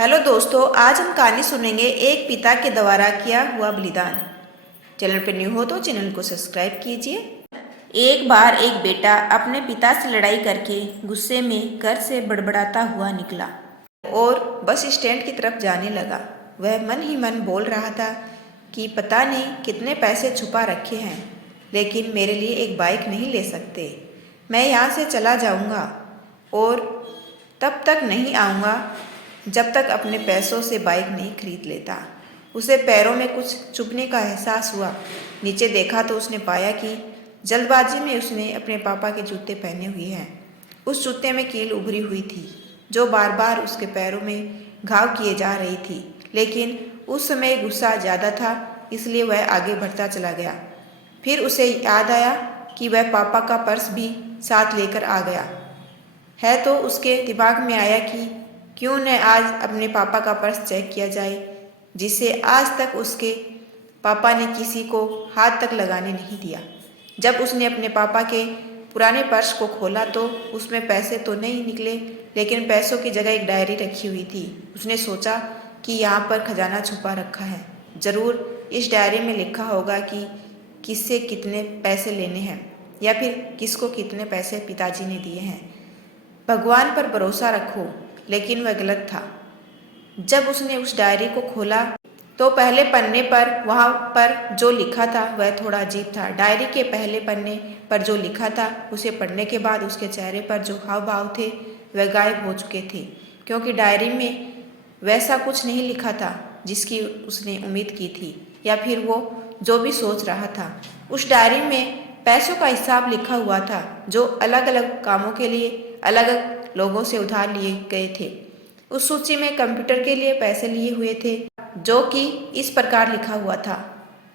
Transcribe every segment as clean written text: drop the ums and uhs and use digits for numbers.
Hello दोस्तों, आज हम कहानी सुनेंगे एक पिता के द्वारा किया हुआ बलिदान। चैनल पर न्यू हो तो चैनल को सब्सक्राइब कीजिए। एक बार एक बेटा अपने पिता से लड़ाई करके गुस्से में घर से बड़बड़ाता हुआ निकला और बस स्टैंड की तरफ जाने लगा। वह मन ही मन बोल रहा था कि पता नहीं कितने पैसे छुपा रखे हैं, लेकिन मेरे लिए एक बाइक नहीं ले सकते। मैं यहाँ से चला जाऊँगा और तब तक नहीं आऊँगा जब तक अपने पैसों से बाइक नहीं खरीद लेता। उसे पैरों में कुछ चुभने का एहसास हुआ। नीचे देखा तो उसने पाया कि जल्दबाजी में उसने अपने पापा के जूते पहने हुए हैं। उस जूते में कील उभरी हुई थी जो बार बार उसके पैरों में घाव किए जा रही थी, लेकिन उस समय गुस्सा ज़्यादा था, इसलिए वह आगे बढ़ता चला गया। फिर उसे याद आया कि वह पापा का पर्स भी साथ लेकर आ गया है, तो उसके दिमाग में आया कि क्यों न आज अपने पापा का पर्स चेक किया जाए, जिसे आज तक उसके पापा ने किसी को हाथ तक लगाने नहीं दिया। जब उसने अपने पापा के पुराने पर्स को खोला तो उसमें पैसे तो नहीं निकले, लेकिन पैसों की जगह एक डायरी रखी हुई थी। उसने सोचा कि यहाँ पर खजाना छुपा रखा है, ज़रूर इस डायरी में लिखा होगा कि किससे कितने पैसे लेने हैं या फिर किसको कितने पैसे पिताजी ने दिए हैं। भगवान पर भरोसा रखो। लेकिन वह गलत था। जब उसने उस डायरी को खोला तो पहले पन्ने पर वहाँ पर जो लिखा था वह थोड़ा अजीब था। डायरी के पहले पन्ने पर जो लिखा था उसे पढ़ने के बाद उसके चेहरे पर जो हाव भाव थे वह गायब हो चुके थे, क्योंकि डायरी में वैसा कुछ नहीं लिखा था जिसकी उसने उम्मीद की थी या फिर वो जो भी सोच रहा था। उस डायरी में पैसों का हिसाब लिखा हुआ था जो अलग अलग कामों के लिए अलग अलग लोगों से उधार लिए गए थे। उस सूची में कंप्यूटर के लिए पैसे लिए हुए थे, जो कि इस प्रकार लिखा हुआ था।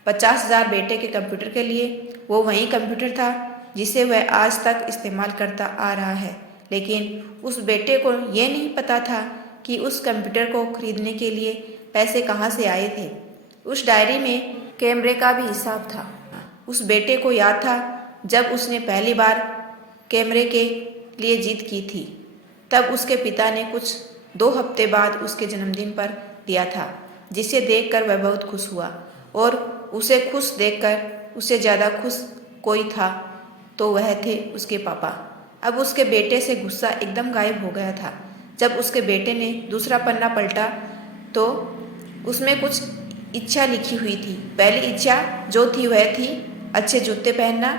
50,000 बेटे के कंप्यूटर के लिए। वो वही कंप्यूटर था जिसे वह आज तक इस्तेमाल करता आ रहा है, लेकिन उस बेटे को ये नहीं पता था कि उस कंप्यूटर को खरीदने के लिए पैसे कहाँ से आए थे। उस डायरी में कैमरे का भी हिसाब था। उस बेटे को याद था जब उसने पहली बार कैमरे के लिए जिद की थी, तब उसके पिता ने कुछ 2 हफ्ते बाद उसके जन्मदिन पर दिया था, जिसे देखकर वह बहुत खुश हुआ। और उसे खुश देखकर उससे ज़्यादा खुश कोई था तो वह थे उसके पापा। अब उसके बेटे से गुस्सा एकदम गायब हो गया था। जब उसके बेटे ने दूसरा पन्ना पलटा तो उसमें कुछ इच्छा लिखी हुई थी। पहली इच्छा जो थी वह थी अच्छे जूते पहनना।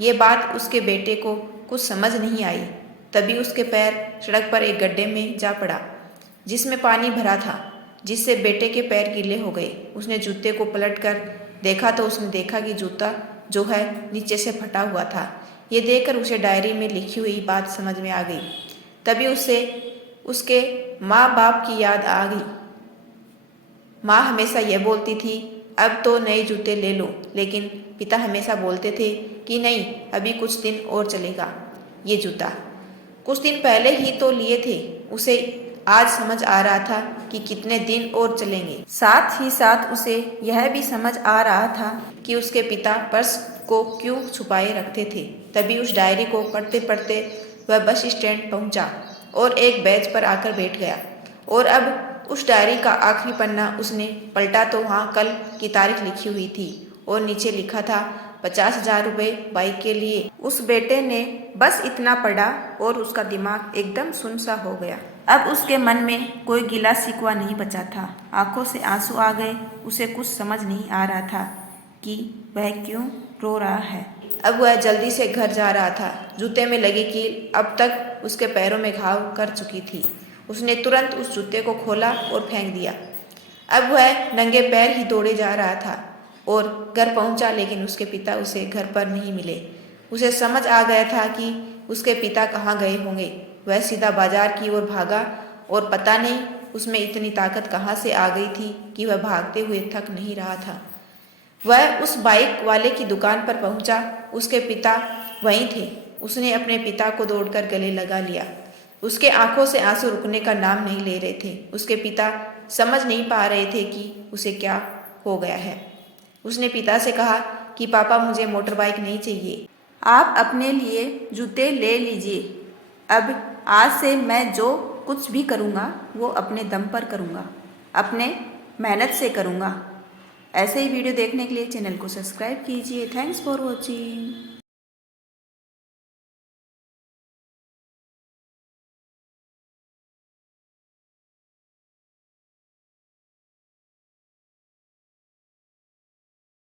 ये बात उसके बेटे को कुछ समझ नहीं आई। तभी उसके पैर सड़क पर एक गड्ढे में जा पड़ा जिसमें पानी भरा था, जिससे बेटे के पैर गीले हो गए। उसने जूते को पलटकर देखा तो उसने देखा कि जूता जो है नीचे से फटा हुआ था। ये देखकर उसे डायरी में लिखी हुई बात समझ में आ गई। तभी उसे उसके माँ बाप की याद आ गई। माँ हमेशा यह बोलती थी, अब तो नए जूते ले लो, लेकिन पिता हमेशा बोलते थे कि नहीं, अभी कुछ दिन और चलेगा ये जूता। कुछ दिन पहले ही तो लिए थे। उसे आज समझ आ रहा था कि कितने दिन और चलेंगे। साथ ही साथ उसे यह भी समझ आ रहा था कि उसके पिता पर्स को क्यों छुपाए रखते थे। तभी उस डायरी को पढ़ते पढ़ते वह बस स्टैंड पहुंचा और एक बेंच पर आकर बैठ गया। और अब उस डायरी का आखिरी पन्ना उसने पलटा तो वहाँ कल की तारीख लिखी हुई थी और नीचे लिखा था 50,000 रुपये बाइक के लिए। उस बेटे ने बस इतना पढ़ा और उसका दिमाग एकदम सुन सा हो गया। अब उसके मन में कोई गिला शिकवा नहीं बचा था। आंखों से आंसू आ गए। उसे कुछ समझ नहीं आ रहा था कि वह क्यों रो रहा है। अब वह जल्दी से घर जा रहा था। जूते में लगी कील अब तक उसके पैरों में घाव कर चुकी थी। उसने तुरंत उस जूते को खोला और फेंक दिया। अब वह नंगे पैर ही दौड़े जा रहा था और घर पहुंचा, लेकिन उसके पिता उसे घर पर नहीं मिले। उसे समझ आ गया था कि उसके पिता कहाँ गए होंगे। वह सीधा बाजार की ओर भागा और पता नहीं उसमें इतनी ताकत कहाँ से आ गई थी कि वह भागते हुए थक नहीं रहा था। वह उस बाइक वाले की दुकान पर पहुंचा। उसके पिता वहीं थे। उसने अपने पिता को दौड़कर गले लगा लिया। उसके आंखों से आंसू रुकने का नाम नहीं ले रहे थे। उसके पिता समझ नहीं पा रहे थे कि उसे क्या हो गया है। उसने पिता से कहा कि पापा, मुझे मोटर बाइक नहीं चाहिए, आप अपने लिए जूते ले लीजिए। अब आज से मैं जो कुछ भी करूँगा वो अपने दम पर करूँगा, अपने मेहनत से करूँगा। ऐसे ही वीडियो देखने के लिए चैनल को सब्सक्राइब कीजिए। Thanks for watching.